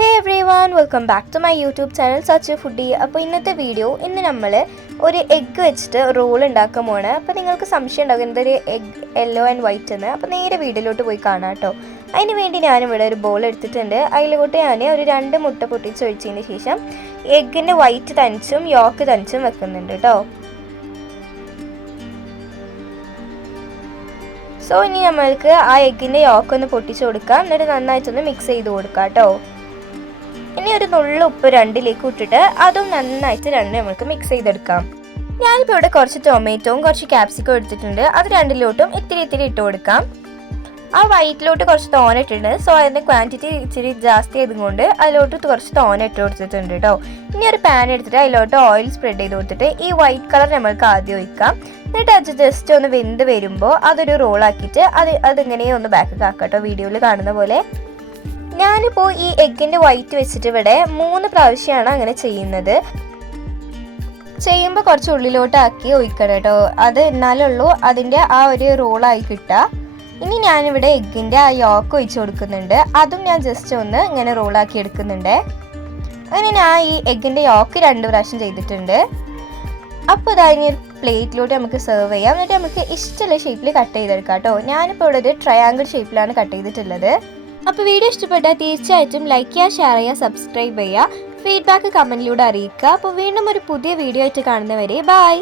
Hey everyone, welcome back to my YouTube channel Such a Foodie. അപ്പോൾ ഇന്നത്തെ video നമ്മൾ ഒരു എഗ്ഗ് വെച്ചിട്ട് റോൾ ഉണ്ടാക്കാൻ പോവാണ്. അപ്പോൾ നിങ്ങൾക്ക് സംശയം ഉണ്ടാകും എന്തൊരു എഗ്ഗ് യെല്ലോ ആൻഡ് വൈറ്റ് എന്ന്. അപ്പോൾ നേരെ വീഡിയോയിലോട്ട് പോയി കാണാം കേട്ടോ. അതിന് വേണ്ടി ഞാനിവിടെ ഒരു ബോൾ എടുത്തിട്ടുണ്ട്. അതിലോട്ട് ഞാൻ ഒരു 2 മുട്ട പൊട്ടിച്ച് ഒഴിച്ചതിന് ശേഷം എഗ്ഗിൻ്റെ വൈറ്റ് തനിച്ചും യോക്ക് തനിച്ചും വെക്കുന്നുണ്ട് കേട്ടോ. സോ ഇനി നമ്മൾക്ക് ആ എഗ്ഗിൻ്റെ യോക്ക് ഒന്ന് പൊട്ടിച്ച് കൊടുക്കാം. എന്നിട്ട് നന്നായിട്ടൊന്ന് മിക്സ് ചെയ്ത് കൊടുക്കാം കേട്ടോ. ഇനി ഒരു നുള്ളു ഉപ്പ് രണ്ടിലേക്ക് ഇട്ടിട്ട് അതും നന്നായിട്ട് നമുക്ക് മിക്സ് ചെയ്തെടുക്കാം. ഞാനിപ്പോൾ ഇവിടെ കുറച്ച് ടൊമാറ്റോയും കുറച്ച് ക്യാപ്സിക്കും എടുത്തിട്ടുണ്ട്. അത് രണ്ടിലോട്ടും ഇത്തിരി ഇട്ട് കൊടുക്കാം. ആ വൈറ്റിലോട്ട് കുറച്ച് തോന ഇട്ടിട്ടുണ്ട്. സോ അതിൻ്റെ ക്വാണ്ടിറ്റി ഇച്ചിരി ജാസ്തി ആയതുകൊണ്ട് അതിലോട്ട് കുറച്ച് തോന ഇട്ട് കൊടുത്തിട്ടുണ്ട് കേട്ടോ. ഇനി ഒരു പാൻ എടുത്തിട്ട് അതിലോട്ട് ഓയിൽ സ്പ്രെഡ് ചെയ്ത് കൊടുത്തിട്ട് ഈ വൈറ്റ് കളർ നമ്മൾക്ക് ആദ്യം ഒഴിക്കാം. എന്നിട്ട് അത് ജസ്റ്റ് ഒന്ന് വെന്ത് വരുമ്പോൾ അതൊരു റോളാക്കിയിട്ട് അതിങ്ങനെ ഒന്ന് ബാക്ക് ആക്കാം കേട്ടോ, വീഡിയോയിൽ കാണുന്ന പോലെ. ഞാനിപ്പോൾ ഈ എഗ്ഗിൻ്റെ വൈറ്റ് വെച്ചിട്ട് ഇവിടെ 3 പ്രാവശ്യമാണ് അങ്ങനെ ചെയ്യുന്നത്. ചെയ്യുമ്പോൾ കുറച്ച് ഉള്ളിലോട്ടാക്കി ഒഴിക്കണം കേട്ടോ, അത് എന്നാലുള്ളൂ അതിൻ്റെ ആ ഒരു റോളായി കിട്ടുക. ഇനി ഞാനിവിടെ എഗ്ഗിൻ്റെ ആ യോക്ക് ഒഴിച്ച് കൊടുക്കുന്നുണ്ട്. അതും ഞാൻ ജസ്റ്റ് ഒന്ന് ഇങ്ങനെ റോളാക്കി എടുക്കുന്നുണ്ട്. അങ്ങനെ ഞാൻ ഈ എഗ്ഗിൻ്റെ യോക്ക് 2 പ്രാവശ്യം ചെയ്തിട്ടുണ്ട്. അപ്പോൾ ഇതായി പ്ലേറ്റിലോട്ട് നമുക്ക് സെർവ് ചെയ്യാം. എന്നിട്ട് നമുക്ക് ഇഷ്ടമുള്ള ഷേപ്പിൽ കട്ട് ചെയ്തെടുക്കാം കേട്ടോ. ഞാനിപ്പോൾ ഇവിടെ ഒരു ട്രയാങ്കിൾ ഷേപ്പിലാണ് കട്ട് ചെയ്തിട്ടുള്ളത്. അപ്പോൾ വീഡിയോ ഇഷ്ടപ്പെട്ടാൽ തീർച്ചയായിട്ടും ലൈക്ക് ചെയ്യുക, ഷെയർ ചെയ്യുക, സബ്സ്ക്രൈബ് ചെയ്യുക, ഫീഡ്ബാക്ക് കമൻറ്റിലൂടെ അറിയിക്കുക. അപ്പോൾ വീണ്ടും ഒരു പുതിയ വീഡിയോ ആയിട്ട് കാണുന്നവരെ ബൈ.